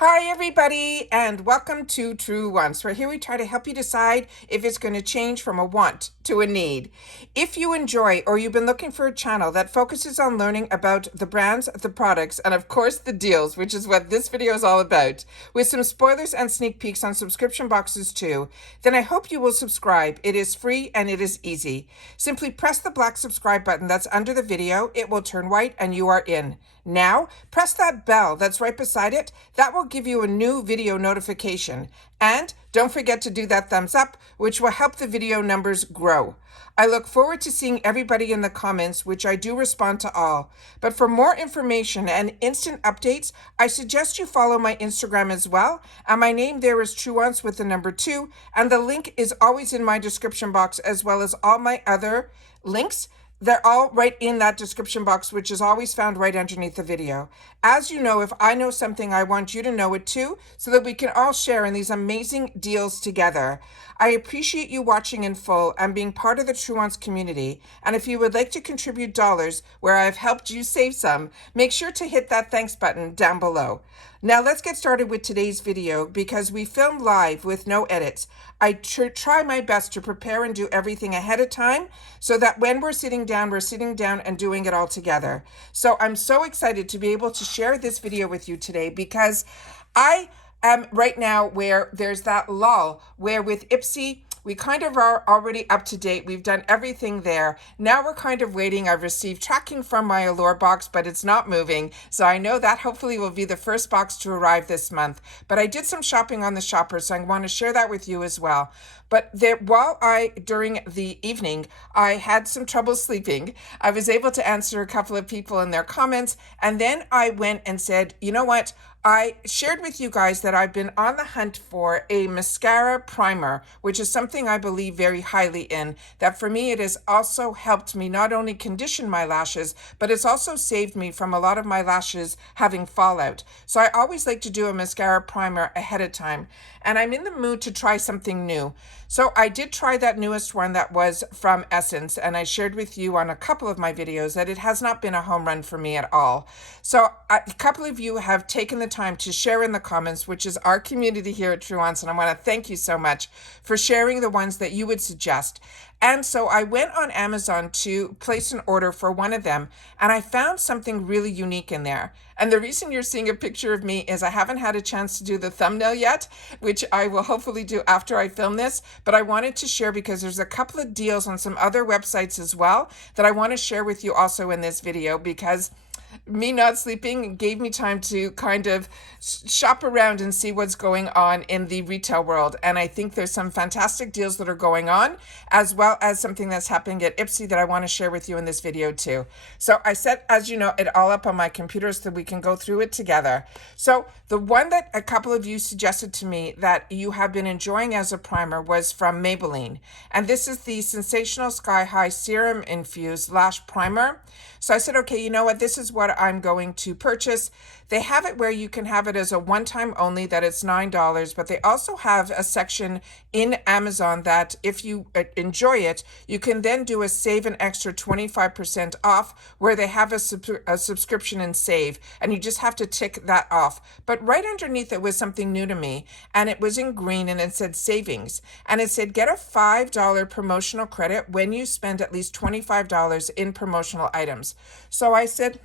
Hi everybody, and welcome to Truewants, where here we try to help you decide if it's going to change from a want to a need. If you enjoy or you've been looking for a channel that focuses on learning about the brands, the products, and of course the deals, which is what this video is all about, with some spoilers and sneak peeks on subscription boxes too, then I hope you will subscribe. It is free and it is easy. Simply press the black subscribe button that's under the video. It will turn white and you are in. Now, press that bell that's right beside it. That will give you a new video notification. And don't forget to do that thumbs up, which will help the video numbers grow. I look forward to seeing everybody in the comments, which I do respond to all. But for more information and instant updates, I suggest you follow my Instagram as well. And my name there is Truewants with the number 2. And the link is always in my description box, as well as all my other links. They're all right in that description box, which is always found right underneath the video. As you know, if I know something, I want you to know it too, so that we can all share in these amazing deals together. I appreciate you watching in full and being part of the Truewants community. And if you would like to contribute dollars where I've helped you save some, make sure to hit that thanks button down below. Now let's get started with today's video because we film live with no edits. I try my best to prepare and do everything ahead of time so that when we're sitting down and doing it all together. So I'm so excited to be able to share this video with you today because I am right now where there's that lull where with Ipsy, we kind of are already up to date. We've done everything there. Now we're kind of waiting. I've received tracking from my Allure box, but it's not moving. So I know that hopefully will be the first box to arrive this month. But I did some shopping on the shopper, so I want to share that with you as well. But during the evening, I had some trouble sleeping. I was able to answer a couple of people in their comments. And then I went and said, you know what? I shared with you guys that I've been on the hunt for a mascara primer, which is something I believe very highly in. That for me, it has also helped me not only condition my lashes, but it's also saved me from a lot of my lashes having fallout. So I always like to do a mascara primer ahead of time. And I'm in the mood to try something new. So I did try that newest one that was from Essence, and I shared with you on a couple of my videos that it has not been a home run for me at all. So a couple of you have taken the time to share in the comments, which is our community here at Truewants, and I want to thank you so much for sharing the ones that you would suggest. And so I went on Amazon to place an order for one of them, and I found something really unique in there. And the reason you're seeing a picture of me is I haven't had a chance to do the thumbnail yet, which I will hopefully do after I film this. But I wanted to share because there's a couple of deals on some other websites as well that I want to share with you also in this video, because me not sleeping gave me time to kind of shop around and see what's going on in the retail world. And I think there's some fantastic deals that are going on, as well as something that's happening at Ipsy that I want to share with you in this video too. So I set, as you know, it all up on my computer so that we can go through it together. So the one that a couple of you suggested to me that you have been enjoying as a primer was from Maybelline. And this is the Sensational Sky High Serum Infused Lash Primer. So I said, okay, you know what? This is what I'm going to purchase. They have it where you can have it as a one-time only, that it's $9, but they also have a section in Amazon that if you enjoy it, you can then do a save an extra 25% off, where they have a subscription and save, and you just have to tick that off. But right underneath it was something new to me, and it was in green, and it said savings, and it said get a $5 promotional credit when you spend at least $25 in promotional items. So I said,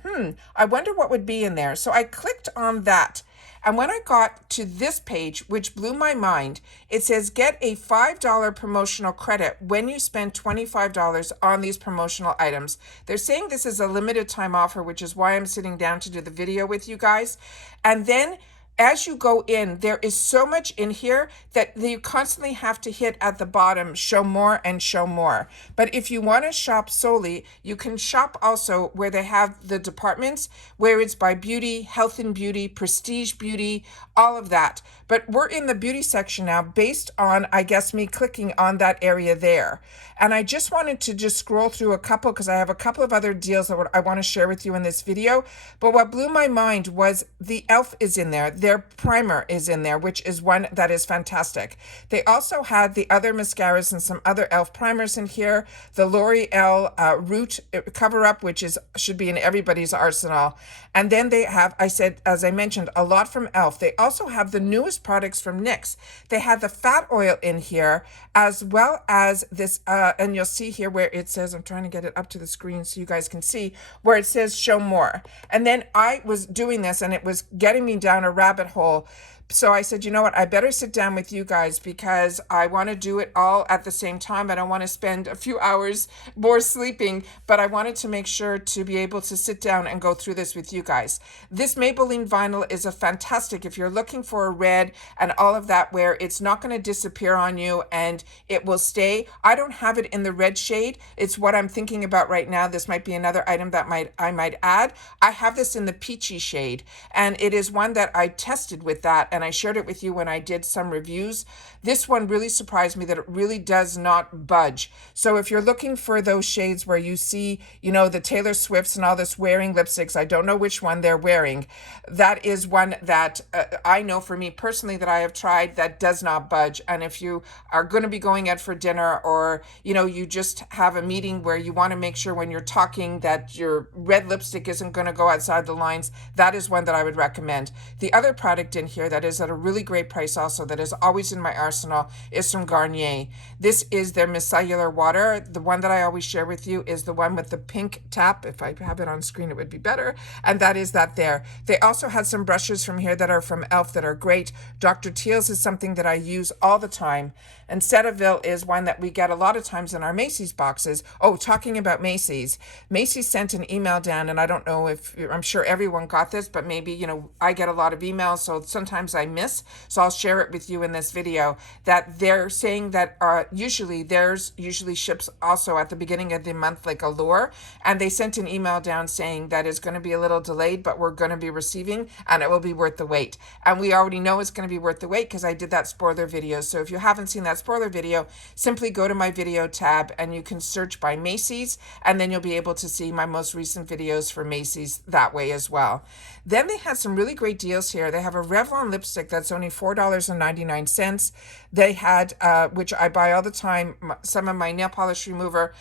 I wonder what would be in there. So I clicked on that. And when I got to this page, which blew my mind, it says get a $5 promotional credit when you spend $25 on these promotional items. They're saying this is a limited time offer, which is why I'm sitting down to do the video with you guys. And then as you go in, there is so much in here that you constantly have to hit at the bottom, show more and show more. But if you want to shop solely, you can shop also where they have the departments, where it's by beauty, health and beauty, prestige beauty, all of that. But we're in the beauty section now based on, I guess, me clicking on that area there. And I just wanted to just scroll through a couple because I have a couple of other deals that I want to share with you in this video. But what blew my mind was the e.l.f. is in there. their primer is in there, which is one that is fantastic. They also had the other mascaras and some other e.l.f. primers in here. The L'Oreal Root Cover Up, which should be in everybody's arsenal. And then they have, as I mentioned, a lot from e.l.f. They also have the newest products from NYX. They had the fat oil in here, as well as this, and you'll see here where it says, I'm trying to get it up to the screen so you guys can see, where it says show more. And then I was doing this and it was getting me down a rabbit hole. So I said, you know what, I better sit down with you guys because I want to do it all at the same time. I don't want to spend a few hours more sleeping, but I wanted to make sure to be able to sit down and go through this with you guys. This Maybelline vinyl is a fantastic, if you're looking for a red and all of that, where it's not going to disappear on you and it will stay. I don't have it in the red shade. It's what I'm thinking about right now. This might be another item that I might add. I have this in the peachy shade, and it is one that I tested with that, and I shared it with you when I did some reviews. This one really surprised me that it really does not budge. So if you're looking for those shades where you see, you know, the Taylor Swifts and all this wearing lipsticks, I don't know which one they're wearing. That is one that I know for me personally that I have tried that does not budge. And if you are going to be going out for dinner, or, you know, you just have a meeting where you want to make sure when you're talking that your red lipstick isn't going to go outside the lines, that is one that I would recommend. The other product in here that is at a really great price also, that is always in my arsenal, is from Garnier. This is their micellar water. The one that I always share with you is the one with the pink tap. If I have it on screen, it would be better. And that is that there. They also had some brushes from here that are from e.l.f. that are great. Dr. Teal's is something that I use all the time. And Cetaphil is one that we get a lot of times in our Macy's boxes. Oh, talking about Macy's, Macy's sent an email down, and I don't know if, I'm sure everyone got this, but maybe, you know, I get a lot of emails, so sometimes I miss. So I'll share it with you in this video, that they're saying that usually theirs usually ships also at the beginning of the month, like Allure. And they sent an email down saying that it's going to be a little delayed, but we're going to be receiving and it will be worth the wait. And we already know it's going to be worth the wait because I did that spoiler video. So if you haven't seen that spoiler video, simply go to my video tab and you can search by Macy's, and then you'll be able to see my most recent videos for Macy's that way as well. Then they had some really great deals here. They have a Revlon lipstick that's only $4.99. They had, which I buy all the time, some of my nail polish remover.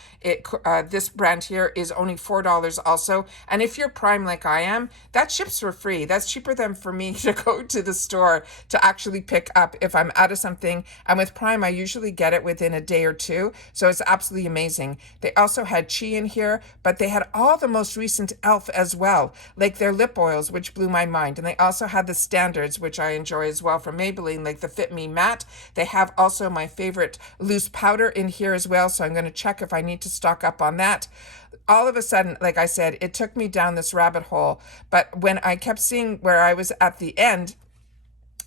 This brand here is only $4 also. And if you're Prime like I am, that ships for free. That's cheaper than for me to go to the store to actually pick up if I'm out of something. And with Prime, I usually get it within a day or two. So it's absolutely amazing. They also had Chi in here, but they had all the most recent e.l.f. as well, like their lip oils, which blew my mind. And they also had the standards, which I enjoy as well from Maybelline, like the Fit Me Matte. They have also my favorite loose powder in here as well. So I'm going to check if I need to stock up on that. All of a sudden, like I said, it took me down this rabbit hole. But when I kept seeing where I was at the end,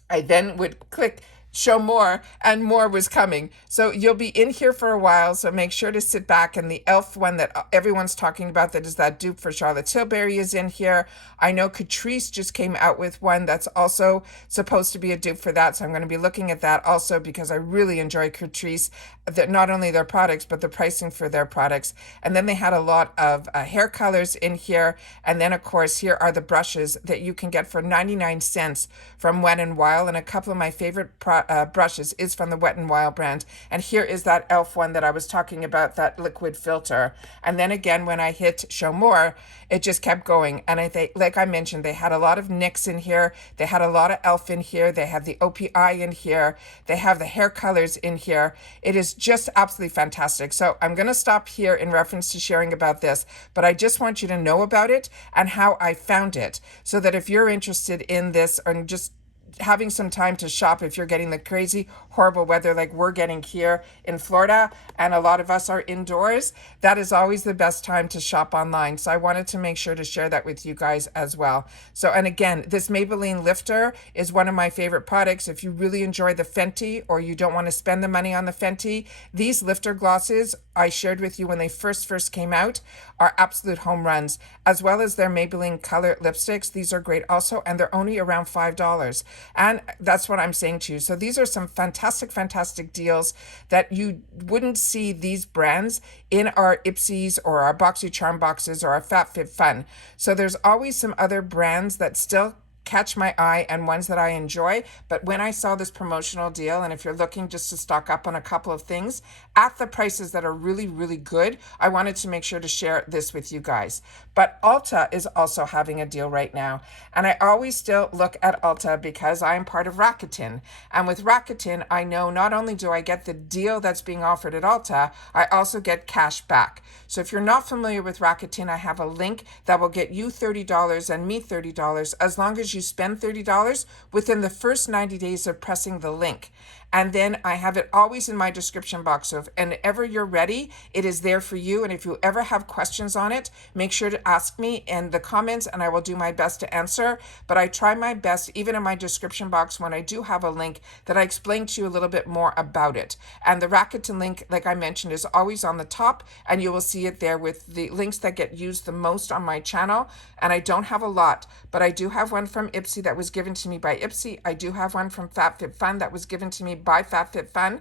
I then would click show more, and more was coming. So you'll be in here for a while, so make sure to sit back. And the e.l.f. one that everyone's talking about, that is that dupe for Charlotte Tilbury, is in here. I know Catrice just came out with one that's also supposed to be a dupe for that, so I'm going to be looking at that also because I really enjoy Catrice, that not only their products, but the pricing for their products. And then they had a lot of hair colors in here. And then, of course, here are the brushes that you can get for 99 cents from Wet n Wild. And a couple of my favorite brushes is from the Wet n Wild brand. And here is that e.l.f. one that I was talking about, that liquid filter. And then again, when I hit show more, it just kept going. And I think, like I mentioned, they had a lot of NYX in here. They had a lot of e.l.f. in here. They have the OPI in here. They have the hair colors in here. It is just absolutely fantastic. So I'm going to stop here in reference to sharing about this, but I just want you to know about it and how I found it, so that if you're interested in this or just having some time to shop, if you're getting the crazy, horrible weather like we're getting here in Florida, and a lot of us are indoors, that is always the best time to shop online. So I wanted to make sure to share that with you guys as well. So, and again, this Maybelline lifter is one of my favorite products. If you really enjoy the Fenty, or you don't want to spend the money on the Fenty, these lifter glosses I shared with you when they first came out are absolute home runs, as well as their Maybelline color lipsticks. These are great also, and they're only around $5. And that's what I'm saying to you. So these are some fantastic deals that you wouldn't see these brands in our Ipsies or our BoxyCharm boxes or our FabFitFun. So there's always some other brands that still catch my eye and ones that I enjoy. But when I saw this promotional deal, and if you're looking just to stock up on a couple of things at the prices that are really, really good, I wanted to make sure to share this with you guys. But Ulta is also having a deal right now. And I always still look at Ulta because I'm part of Rakuten. And with Rakuten, I know not only do I get the deal that's being offered at Ulta, I also get cash back. So if you're not familiar with Rakuten, I have a link that will get you $30 and me $30 as long as you spend $30 within the first 90 days of pressing the link. And then I have it always in my description box. So if whenever you're ready, it is there for you. And if you ever have questions on it, make sure to ask me in the comments and I will do my best to answer. But I try my best, even in my description box, when I do have a link, that I explain to you a little bit more about it. And the Rakuten link, like I mentioned, is always on the top, and you will see it there with the links that get used the most on my channel. And I don't have a lot, but I do have one from Ipsy that was given to me by Ipsy. I do have one from FabFitFun that was given to me by FabFitFun.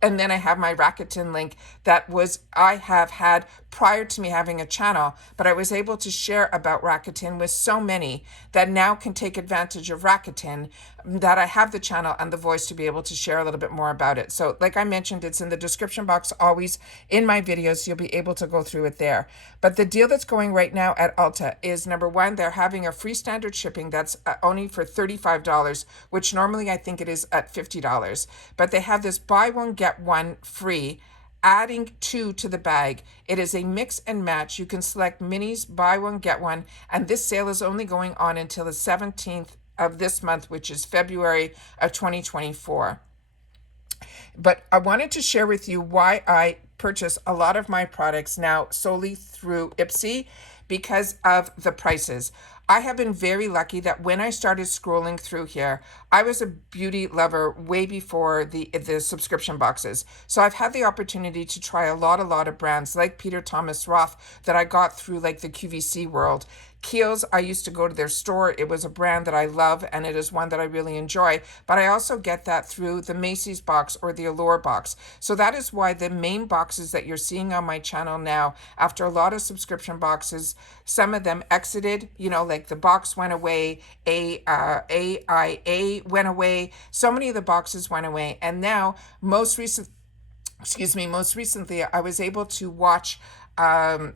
And then I have my Rakuten link that I have had prior to me having a channel, but I was able to share about Rakuten with so many that now can take advantage of Rakuten, that I have the channel and the voice to be able to share a little bit more about it. So like I mentioned, it's in the description box always in my videos. You'll be able to go through it there. But the deal that's going right now at Ulta is, number one, they're having a free standard shipping that's only for $35, which normally I think it is at $50. But they have this buy one, get one free, adding two to the bag. It is a mix and match. You can select minis, buy one, get one. And this sale is only going on until the 17th of this month, which is February of 2024. But I wanted to share with you why I purchase a lot of my products now solely through Ipsy, because of the prices. I have been very lucky that when I started scrolling through here, I was a beauty lover way before the subscription boxes. So I've had the opportunity to try a lot of brands like Peter Thomas Roth that I got through like the QVC world. Kiehl's, I used to go to their store. It was a brand that I love, and it is one that I really enjoy. But I also get that through the Macy's box or the Allure box. So that is why the main boxes that you're seeing on my channel now, after a lot of subscription boxes, some of them exited, like the box went away, AIA went away. So many of the boxes went away. And now, most recently, I was able to watch God,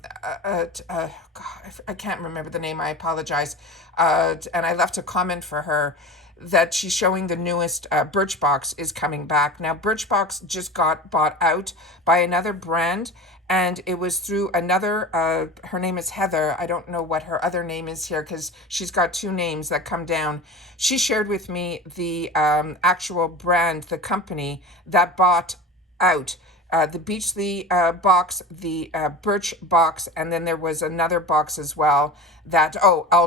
I can't remember the name. I apologize. And I left a comment for her that she's showing the newest Birchbox is coming back. Now, Birchbox just got bought out by another brand, and it was through another, her name is Heather. I don't know what her other name is here because she's got two names that come down. She shared with me the actual brand, the company that bought out the Beachley box, the Birch box, and then there was another box as well that,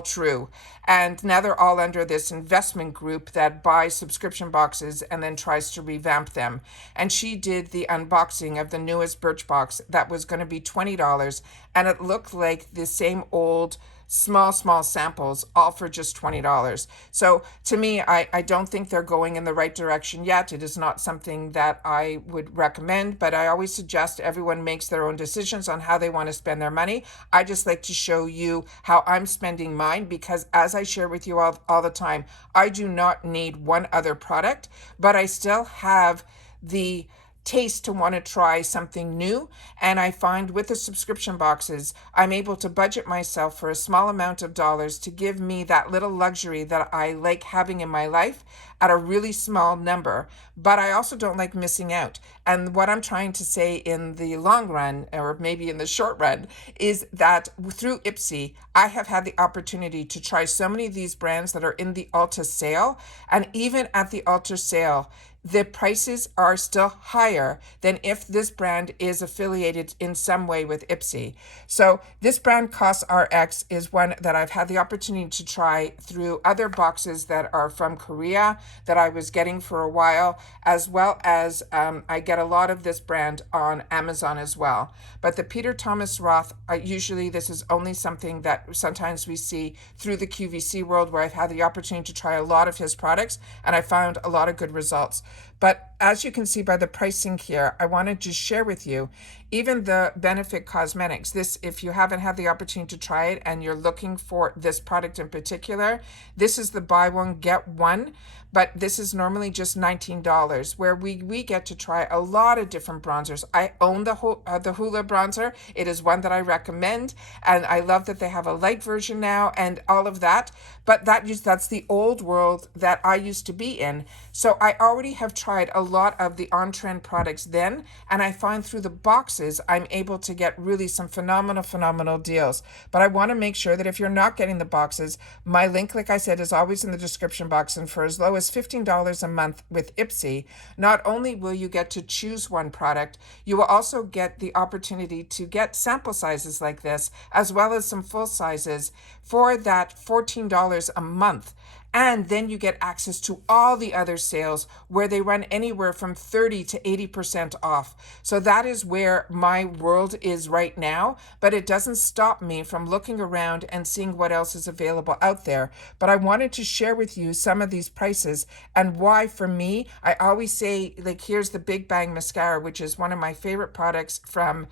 True. And now they're all under this investment group that buys subscription boxes and then tries to revamp them. And she did the unboxing of the newest Birch box that was going to be $20, and it looked like the same old small samples, all for just $20. So to me, I don't think they're going in the right direction yet. It is not something that I would recommend, but I always suggest everyone makes their own decisions on how they want to spend their money. I just like to show you how I'm spending mine, because as I share with you all the time, I do not need one other product, but I still have the taste to want to try something new. And I find with the subscription boxes, I'm able to budget myself for a small amount of dollars to give me that little luxury that I like having in my life at a really small number. But I also don't like missing out. And what I'm trying to say in the long run, or maybe in the short run, is that through Ipsy, I have had the opportunity to try so many of these brands that are in the Ulta sale. And even at the Ulta sale, the prices are still higher than if this brand is affiliated in some way with Ipsy. So this brand COSRX is one that I've had the opportunity to try through other boxes that are from Korea that I was getting for a while, as well as I get a lot of this brand on Amazon as well. But the Peter Thomas Roth, usually this is only something that sometimes we see through the QVC world, where I've had the opportunity to try a lot of his products and I found a lot of good results. But as you can see by the pricing here, I want to just share with you, even the Benefit Cosmetics, this, if you haven't had the opportunity to try it and you're looking for this product in particular, this is the buy one, get one. But this is normally just $19, where we get to try a lot of different bronzers. I own the Hoola bronzer. It is one that I recommend, and I love that they have a light version now and all of that. But that's the old world that I used to be in. So I already have tried a lot of the on-trend products then, and I find through the boxes I'm able to get really some phenomenal deals. But I want to make sure that if you're not getting the boxes, my link, like I said, is always in the description box, and for as low as $15 a month with Ipsy, not only will you get to choose one product, you will also get the opportunity to get sample sizes like this, as well as some full sizes for that $14 a month. And then you get access to all the other sales where they run anywhere from 30 to 80% off. So that is where my world is right now, but it doesn't stop me from looking around and seeing what else is available out there. But I wanted to share with you some of these prices and why, for me, I always say, like, here's the Big Bang Mascara, which is one of my favorite products from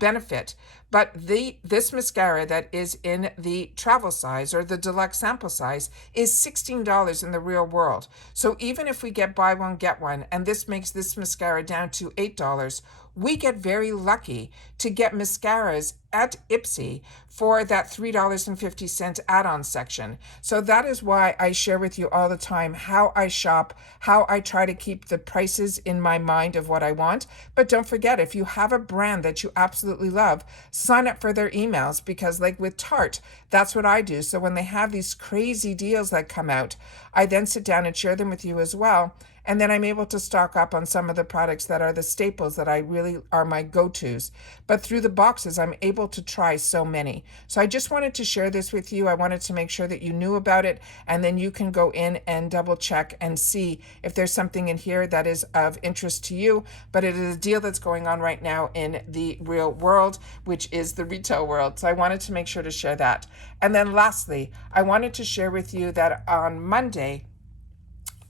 Benefit. But this mascara that is in the travel size or the deluxe sample size is $16 in the real world. So even if we get buy one, get one, and this makes this mascara down to $8, we get very lucky to get mascaras at Ipsy for that $3.50 add-on section. So that is why I share with you all the time how I shop, how I try to keep the prices in my mind of what I want. But don't forget, if you have a brand that you absolutely love, sign up for their emails, because like with Tarte, that's what I do. So when they have these crazy deals that come out, I then sit down and share them with you as well. And then I'm able to stock up on some of the products that are the staples that I really are my go-tos. But through the boxes, I'm able to try so many. So I just wanted to share this with you. I wanted to make sure that you knew about it, and then you can go in and double check and see if there's something in here that is of interest to you. But it is a deal that's going on right now in the real world, which is the retail world. So I wanted to make sure to share that. And then lastly, I wanted to share with you that on Monday,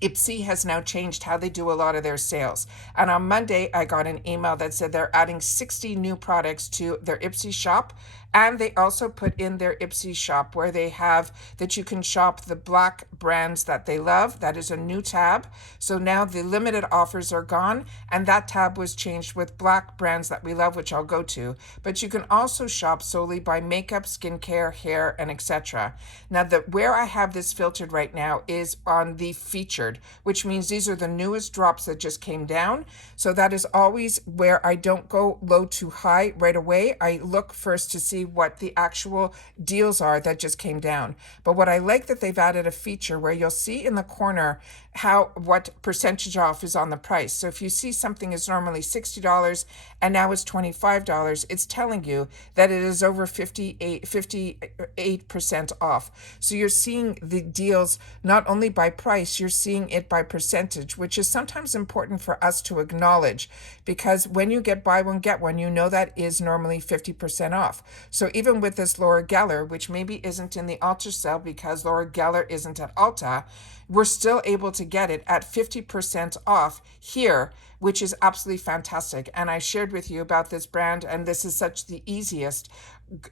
Ipsy has now changed how they do a lot of their sales. And on Monday, I got an email that said they're adding 60 new products to their Ipsy shop. And they also put in their Ipsy shop where they have that you can shop the black brands that they love. That is a new tab. So now the limited offers are gone, and that tab was changed with black brands that we love, which I'll go to. But you can also shop solely by makeup, skincare, hair, and etc. Now, where I have this filtered right now is on the featured, which means these are the newest drops that just came down. So that is always where I don't go low to high right away. I look first to see what the actual deals are that just came down. But what I like that they've added a feature where you'll see in the corner what percentage off is on the price. So if you see something is normally $60 and now it's $25, it's telling you that it is over 58% off. So you're seeing the deals not only by price, you're seeing it by percentage, which is sometimes important for us to acknowledge, because when you get buy one, get one, you know that is normally 50% off. So even with this Laura Geller, which maybe isn't in the Ultra sale because Laura Geller isn't at Ulta, we're still able to get it at 50% off here, which is absolutely fantastic. And I shared with you about this brand, and this is such the easiest.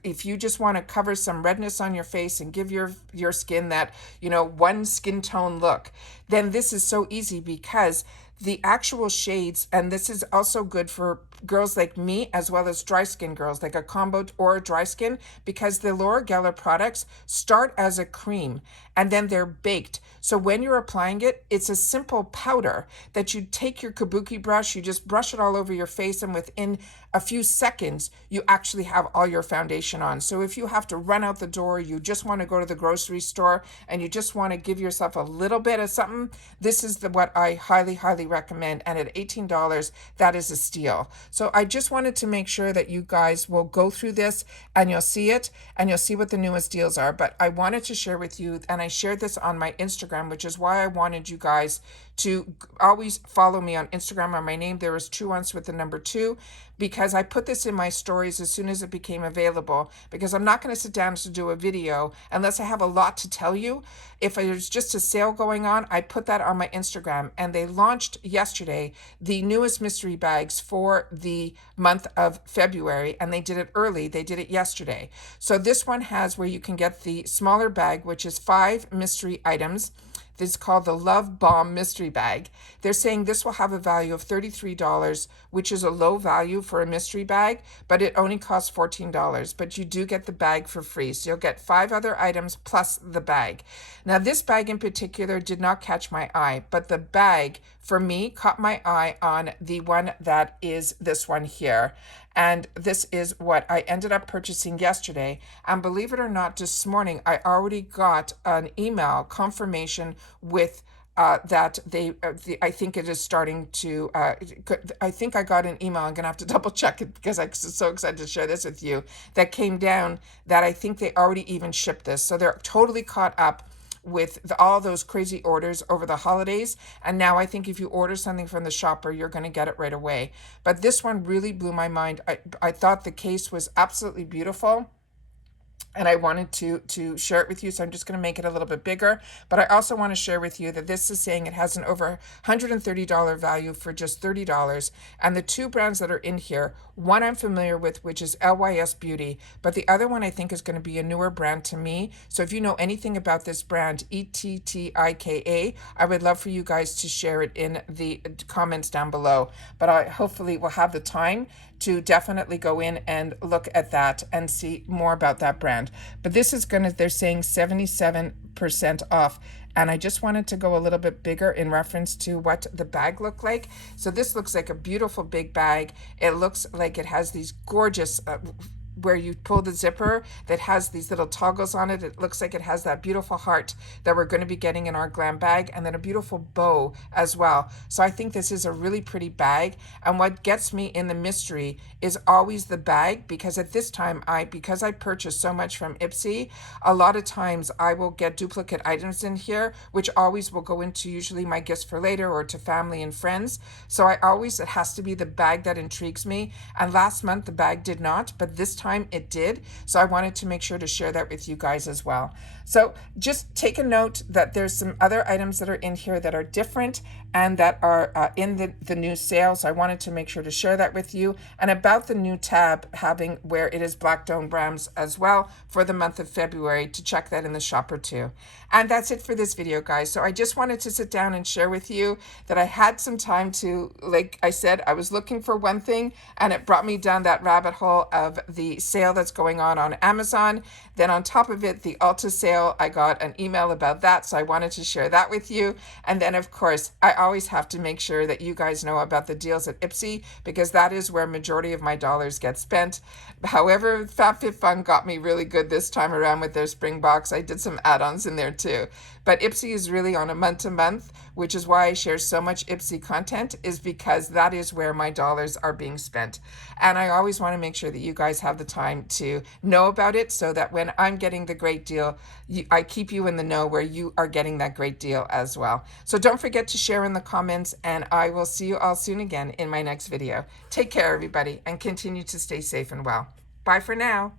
If you just want to cover some redness on your face and give your skin that, one skin tone look, then this is so easy, because the actual shades, and this is also good for girls like me as well as dry skin girls, like a combo or a dry skin, because the Laura Geller products start as a cream and then they're baked. So when you're applying it, it's a simple powder that you take your kabuki brush, you just brush it all over your face, and within a few seconds, you actually have all your foundation on. So if you have to run out the door, you just want to go to the grocery store and you just want to give yourself a little bit of something, this is what I highly recommend. And at $18, that is a steal. So I just wanted to make sure that you guys will go through this and you'll see it and you'll see what the newest deals are. But I wanted to share with you, and I shared this on my Instagram, which is why I wanted you guys to always follow me on Instagram. On my name, there is Truewants with the number 2, because I put this in my stories as soon as it became available, because I'm not going to sit down to do a video unless I have a lot to tell you. If there's just a sale going on, I put that on my Instagram, and they launched launched yesterday the newest mystery bags for the month of February, and they did it early. They did it yesterday. So this one has where you can get the smaller bag, which is 5 mystery items. This is called the Love Bomb Mystery Bag. They're saying this will have a value of $33, which is a low value for a mystery bag, but it only costs $14. But you do get the bag for free. So you'll get 5 other items plus the bag. Now, this bag in particular did not catch my eye, but the bag for me caught my eye on the one that is this one here. And this is what I ended up purchasing yesterday. And believe it or not, this morning, I already got an email confirmation with that I think it is starting to, I think I got an email. I'm going to have to double check it because I'm so excited to share this with you. That came down that I think they already even shipped this. So they're totally caught up with all those crazy orders over the holidays. And now I think if you order something from the shopper, you're going to get it right away. But this one really blew my mind. I thought the case was absolutely beautiful, and I wanted to share it with you, so I'm just going to make it a little bit bigger. But I also want to share with you that this is saying it has an over $130 value for just $30. And the 2 brands that are in here, one I'm familiar with, which is LYS Beauty, but the other one I think is going to be a newer brand to me. So if you know anything about this brand, ETTIKA, I would love for you guys to share it in the comments down below. But I hopefully will have the time to definitely go in and look at that and see more about that brand. But this is they're saying 77% off. And I just wanted to go a little bit bigger in reference to what the bag looked like. So this looks like a beautiful big bag. It looks like it has these gorgeous where you pull the zipper that has these little toggles on it. It looks like it has that beautiful heart that we're going to be getting in our glam bag, and then a beautiful bow as well. So I think this is a really pretty bag. And what gets me in the mystery is always the bag, because at this time, because I purchase so much from Ipsy, a lot of times I will get duplicate items in here, which always will go into usually my gifts for later or to family and friends. So it has to be the bag that intrigues me. And last month the bag did not, but this time it did. So I wanted to make sure to share that with you guys as well. So just take a note that there's some other items that are in here that are different and that are in the new sale. So I wanted to make sure to share that with you. And about the new tab having where it is Black Stone Brams as well for the month of February, to check that in the shopper too. And that's it for this video, guys. So I just wanted to sit down and share with you that I had some time to, like I said, I was looking for one thing and it brought me down that rabbit hole of the sale that's going on Amazon. Then on top of it, the Ulta sale, I got an email about that. So I wanted to share that with you. And then of course, I always have to make sure that you guys know about the deals at Ipsy, because that is where majority of my dollars get spent. However, FabFitFun got me really good this time around with their spring box. I did some add-ons in there too. But Ipsy is really on a month-to-month, which is why I share so much Ipsy content, is because that is where my dollars are being spent. And I always want to make sure that you guys have the time to know about it, so that when I'm getting the great deal, I keep you in the know where you are getting that great deal as well. So don't forget to share in the comments, and I will see you all soon again in my next video. Take care, everybody, and continue to stay safe and well. Bye for now.